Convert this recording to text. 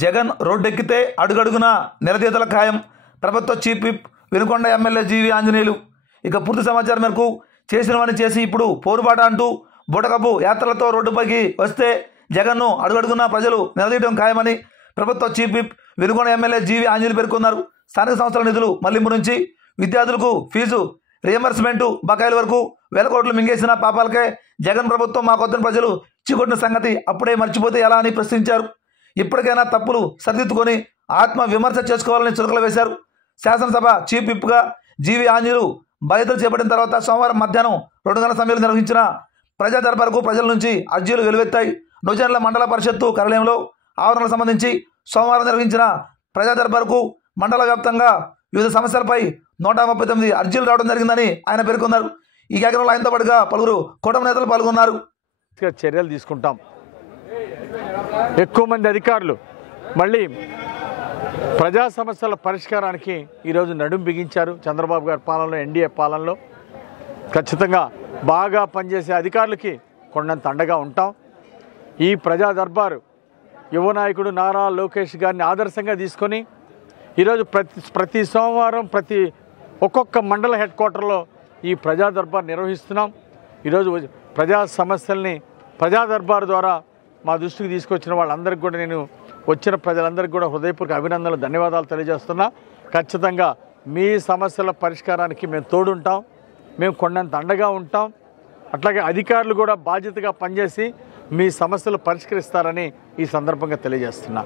జగన్ రోడ్డెక్కితే అడుగడుగునా నిలదీతల ఖాయం. ప్రభుత్వ చీఫ్ విప్ వినుకొండ ఎమ్మెల్యే జీవి ఆంజనేయులు. ఇక పూర్తి సమాచారం మేరకు చేసినవని చేసి ఇప్పుడు పోరుబాట అంటూ బుటకపు యాత్రలతో రోడ్డుపైకి వస్తే జగన్ను అడుగడుగునా ప్రజలు నిలదీయడం ఖాయమని ప్రభుత్వ చీఫ్ విప్ వినుకొండ ఎమ్మెల్యే జీవి ఆంజనేయులు పేర్కొన్నారు. స్థానిక సంస్థల నిధులు మళ్లింపు నుంచి విద్యార్థులకు ఫీజు రియంబర్స్మెంటు బకాయిల వరకు వేల కోట్లు మింగేసిన పాపాలకే జగన్ ప్రభుత్వం మా కొత్త ప్రజలు చికొట్టిన సంగతి అప్పుడే మర్చిపోతే ఎలా అని ప్రశ్నించారు. ఇప్పటికైనా తప్పులు సరిదిద్దుకొని ఆత్మ విమర్శ చేసుకోవాలని చురకలు వేశారు. శాసనసభ చీఫ్ విప్గా జీవి ఆంజనేయులు బాధ్యతలు చేపట్టిన తర్వాత సోమవారం మధ్యాహ్నం 2 గంటల సమయంలో నిర్వహించిన ప్రజా దర్బారుకు ప్రజల నుంచి అర్జీలు వెలువెత్తాయి. నూజెండ్ల మండల పరిషత్తు కార్యాలయంలో ఆవరణలకు సంబంధించి సోమవారం నిర్వహించిన ప్రజా దర్బారుకు మండల వ్యాప్తంగా వివిధ సమస్యలపై 139 అర్జీలు రావడం జరిగిందని ఆయన పేర్కొన్నారు. ఈ కార్యక్రమంలో ఆయనతో పాటుగా పలువురు కూటమి నేతలు పాల్గొన్నారు. చర్యలు తీసుకుంటాం. ఎక్కువ మంది అధికారులు మళ్ళీ ప్రజా సమస్యల పరిష్కారానికి ఈరోజు నడుం బిగించారు. చంద్రబాబు గారి పాలనలో, ఎన్డీఏ పాలనలో ఖచ్చితంగా బాగా పనిచేసే అధికారులకి కొండంత అండగా ఉంటాం. ఈ ప్రజా దర్బారు యువ నాయకుడు నారా లోకేష్ గారిని ఆదర్శంగా తీసుకొని ఈరోజు ప్రతి సోమవారం ఒక్కొక్క మండల హెడ్ క్వార్టర్లో ఈ ప్రజా దర్బార్ నిర్వహిస్తున్నాం. ఈరోజు ప్రజా సమస్యల్ని ప్రజా దర్బార్ ద్వారా మా దృష్టికి తీసుకొచ్చిన వాళ్ళందరికీ కూడా నేను వచ్చిన ప్రజలందరికీ కూడా హృదయపూర్వక అభినందనలు, ధన్యవాదాలు తెలియజేస్తున్నా. ఖచ్చితంగా మీ సమస్యల పరిష్కారానికి మేము తోడుంటాం, మేము కొండంత అండగా ఉంటాం. అట్లాగే అధికారులు కూడా బాధ్యతగా పనిచేసి మీ సమస్యలు పరిష్కరిస్తారని ఈ సందర్భంగా తెలియజేస్తున్నా.